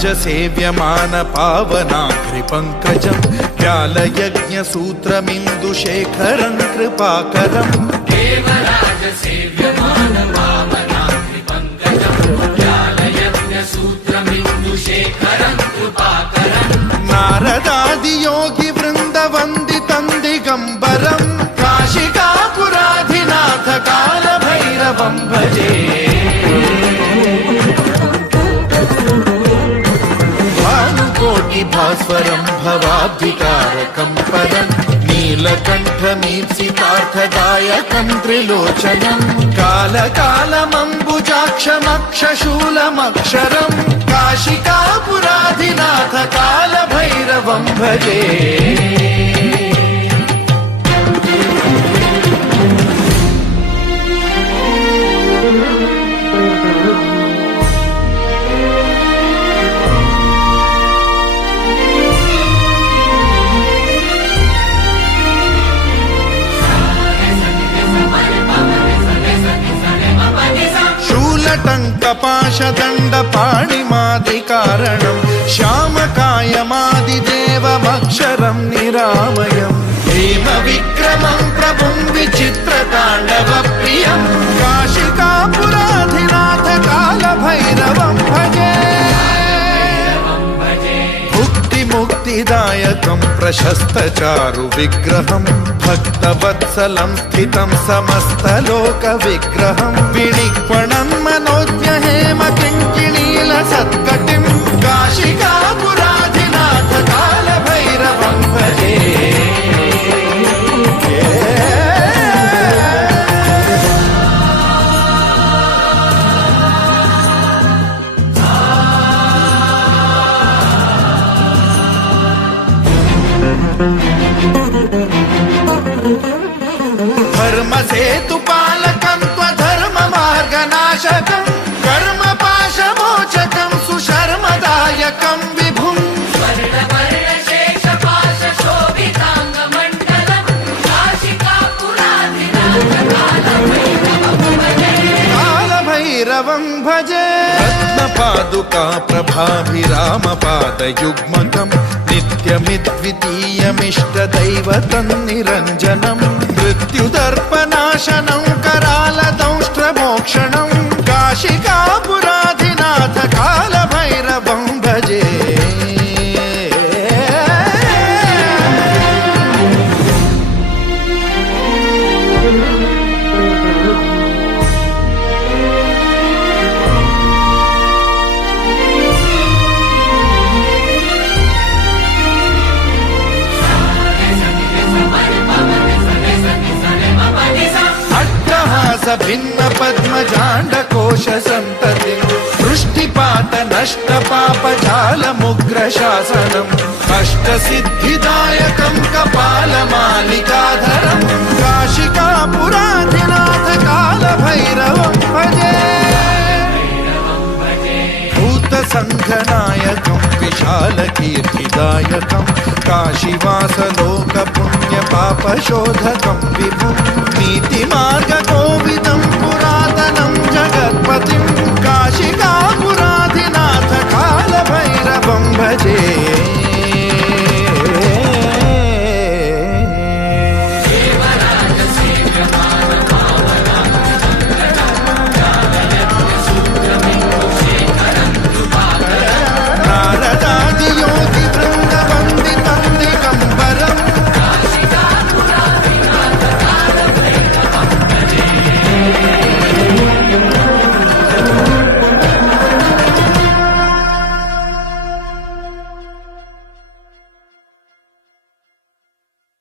सेव्यमान पावनाग्रिपङ्कजं व्यालयज्ञसूत्रमिन्दुशेखरं कृपाकरं देवराज सेव्यमान पावनाग्रिपङ्कजं व्यालयज्ञसूत्रमिन्दुशेखरं कृपाकरं नारदादियोगिवृन्दवन्दितं दिगम्बरं काशिकापुराधिनाथ कालभैरवं भजे भास्वरं भवाब्धिकारकं पदं नीलकण्ठमीप्सितार्थदायकं त्रिलोचनं कालकालमम्बुजाक्षमक्षशूलमक्षरं काशिकापुराधिनाथ कालभैरवं भजे टङ्कपाशदण्डपाणिमादिकारणं श्यामकायमादिदेवमक्षरं निरामयं हेमविक्रमं प्रभुं विचित्रताण्डवप्रियं काशिकापुराधिनाथ कालभैरवं भजे मुक्तिदायकं प्रशस्तचारु विग्रहं भक्तवत्सलं स्थितं समस्तलोकविग्रहं विनिक्वणं मनोज्ञहेम किङ्किणीलसत्कटिं काशिकापुराधिनाथ कालभैरवं भजे धर्मसेतुपालकं त्वधर्ममार्गनाशकं कर्मपाशमोचकं सुशर्मदायकं विभुं स्वर्णवर्णशेषपाशशोभिताङ्गमण्डलं काशिकापुराधिनाथ कालभैरवं भजे रत्नपादुका प्रभाभिरामपादयुग्मकं नित्यमिद्वितीयमिष्टदैवतं निरञ्जनं मृत्युदर्पनाशनं करालदंष्ट्रमोक्षणं काशिकापुराधिनाथ कालभैरवं भजे भिन्न पद्मजाण्डकोश सन्ततिं वृष्टिपात नष्ट पापजालमुग्रशासनम् अष्टसिद्धिदायकं कपालमालिकाधरं काशिकापुराधिनाथ कालभैरवं भजे भूतसङ्घनायकं विशालकीर्तिदायकं काशीवासलोकपुण्यपापशोधकं विभुं नीतिमार्गकोविदं पुरातनं जगत्पतिं काशिका